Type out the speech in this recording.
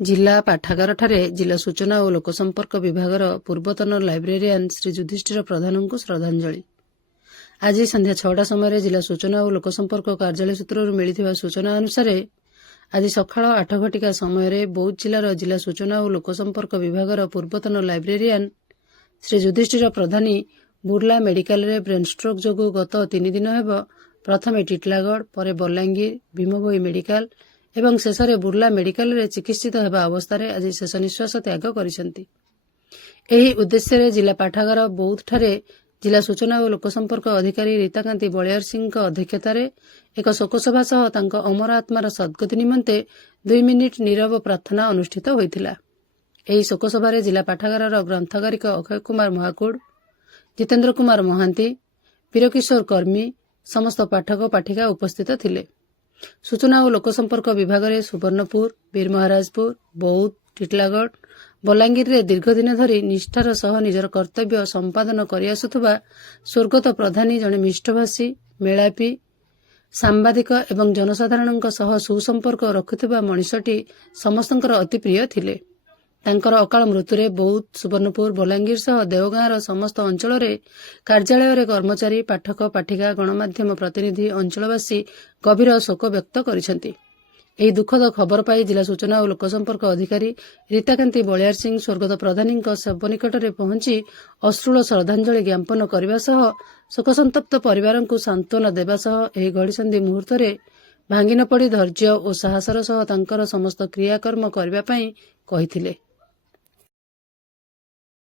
जिला पाठागारଠାରେ जिला सूचना ଓ ଲୋକସମ୍ପର୍କ ବିଭାଗର ପୂର୍ବତନ ଲାଇବ୍ରେରିଆନ୍ ଶ୍ରୀ ଯୁଧିଷ୍ଠିର ପ୍ରଧାନଙ୍କୁ ଶ୍ରଦ୍ଧାଞ୍ଜଳି। ଆଜି ସନ୍ଧ୍ୟା 6ଟା ସମୟରେ ଜିଲ୍ଲା ସୂଚନା ଓ ଲୋକସମ୍ପର୍କ କାର୍ଯ୍ୟାଳୟ ସୂତ୍ରରୁ ମିଳିଥିବା ସୂଚନା ଅନୁସାରେ ଆଜି ସକାଳ 8 ଘଟିକା ସମୟରେ ବୌଦ୍ଧ ଜିଲ୍ଲାର ଜିଲ୍ଲା ସୂଚନା ଓ ଲୋକସମ୍ପର୍କ ବିଭାଗର ପୂର୍ବତନ ଲାଇବ୍ରେରିଆନ୍ ଶ୍ରୀ ଯୁଧିଷ୍ଠିର ପ୍ରଧାନୀ ବୁର୍ଲା ମେଡିକାଲରେ ବ୍ରେନ୍ ଷ୍ଟ୍ରୋକ୍ ଯୋଗୁଁ ଗତ 3 ଦିନ ହେବ ପ୍ରଥମେ ଟିଟଲାଗଡ଼, ପରେ ବଲାଙ୍ଗୀର, ଭୀମଭୋଇ ମେଡିକାଲ ଏବଂ ଶେଷରେ ବୁର୍ଲା ମେଡିକାଲରେ ଚିକିତ୍ସିତ ହେବା ଅବସ୍ଥାରେ ଆଜି ଶେଷ ନିଶ୍ୱାସ ତ୍ୟାଗ କରିଛନ୍ତି। ଏହି ଉଦ୍ଦେଶ୍ୟରେ ଜିଲ୍ଲା ପାଠାଗାର ବୌଦ୍ଧଠାରେ ଜିଲ୍ଲା ସୂଚନା ଓ ଲୋକସମ୍ପର୍କ ଅଧିକାରୀ ରୀତାକାନ୍ତି ବଳିଆର ସିଂଙ୍କ ଅଧ୍ୟକ୍ଷତାରେ ଏକ ଶୋକସଭା ସହ ତାଙ୍କ ଅମର ଆତ୍ମାର ସଦ୍ଗତି ନିମନ୍ତେ 2 ମିନିଟ୍ ନୀରବ ପ୍ରାର୍ଥନା ଅନୁଷ୍ଠିତ ହୋଇଥିଲା। ଏହି ଶୋକସଭାରେ ଜିଲ୍ଲା ପାଠାଗାରର ଗ୍ରନ୍ଥଗାରିକ ଅକ୍ଷୟ କୁମାର ମହାକୁଡ଼, ଜିତେନ୍ଦ୍ର କୁମାର ମହାନ୍ତି, ବୀରକିଶୋର କର୍ମୀ, ସମସ୍ତ ପାଠକ ପାଠିକା ଉପସ୍ଥିତ ଥିଲେ। ସୂଚନା ଓ ଲୋକସମ୍ପର୍କ ବିଭାଗରେ ସୁବର୍ଣ୍ଣପୁର, ବୀରମହାରାଜପୁର, ବୌଦ୍ଧ, ଟିଟଲାଗଡ଼, ବଲାଙ୍ଗୀରରେ ଦୀର୍ଘଦିନ ଧରି ନିଷ୍ଠାର ସହ ନିଜର କର୍ତ୍ତବ୍ୟ ସମ୍ପାଦନ କରିଆସୁଥିବା ସ୍ୱର୍ଗତ ପ୍ରଧାନୀ ଜଣେ ମିଷ୍ଟଭାଷୀ, ମେଳାପୀ, ସାମ୍ବାଦିକ ଏବଂ ଜନସାଧାରଣଙ୍କ ସହ ସୁସମ୍ପର୍କ ରଖୁଥିବା ମଣିଷଟି ସମସ୍ତଙ୍କର ଅତି ପ୍ରିୟ ଥିଲେ। ତାଙ୍କର ଅକାଳ ମୃତ୍ୟୁରେ ବୌଦ୍ଧ, ସୁବର୍ଣ୍ଣପୁର, ବଲାଙ୍ଗୀର ସହ ଦେଓଗାଁର ସମସ୍ତ ଅଞ୍ଚଳରେ କାର୍ଯ୍ୟାଳୟରେ କର୍ମଚାରୀ, ପାଠକ ପାଠିକା, ଗଣମାଧ୍ୟମ ପ୍ରତିନିଧି, ଅଞ୍ଚଳବାସୀ ଗଭୀର ଶୋକ ବ୍ୟକ୍ତ କରିଛନ୍ତି। ଏହି ଦୁଃଖଦ ଖବର ପାଇ ଜିଲ୍ଲା ସୂଚନା ଓ ଲୋକସମ୍ପର୍କ ଅଧିକାରୀ ରୀତାକାନ୍ତି ବଳିଆର ସିଂ ସ୍ୱର୍ଗତ ପ୍ରଧାନୀଙ୍କ ଶବ ନିକଟରେ ପହଞ୍ଚି ଅଶ୍ରୁଳ ଶ୍ରଦ୍ଧାଞ୍ଜଳି ଜ୍ଞାପନ କରିବା ସହ ଶୋକସନ୍ତପ୍ତ ପରିବାରଙ୍କୁ ସାନ୍ତ୍ୱନା ଦେବା ସହ ଏହି ଘଡ଼ିସନ୍ଧି ମୁହୂର୍ତ୍ତରେ ଭାଙ୍ଗି ନ ପଡ଼ି ଧୈର୍ଯ୍ୟ ଓ ସାହସର ସହ ତାଙ୍କର ସମସ୍ତ କ୍ରିୟାକର୍ମ କରିବା ପାଇଁ କହିଥିଲେ।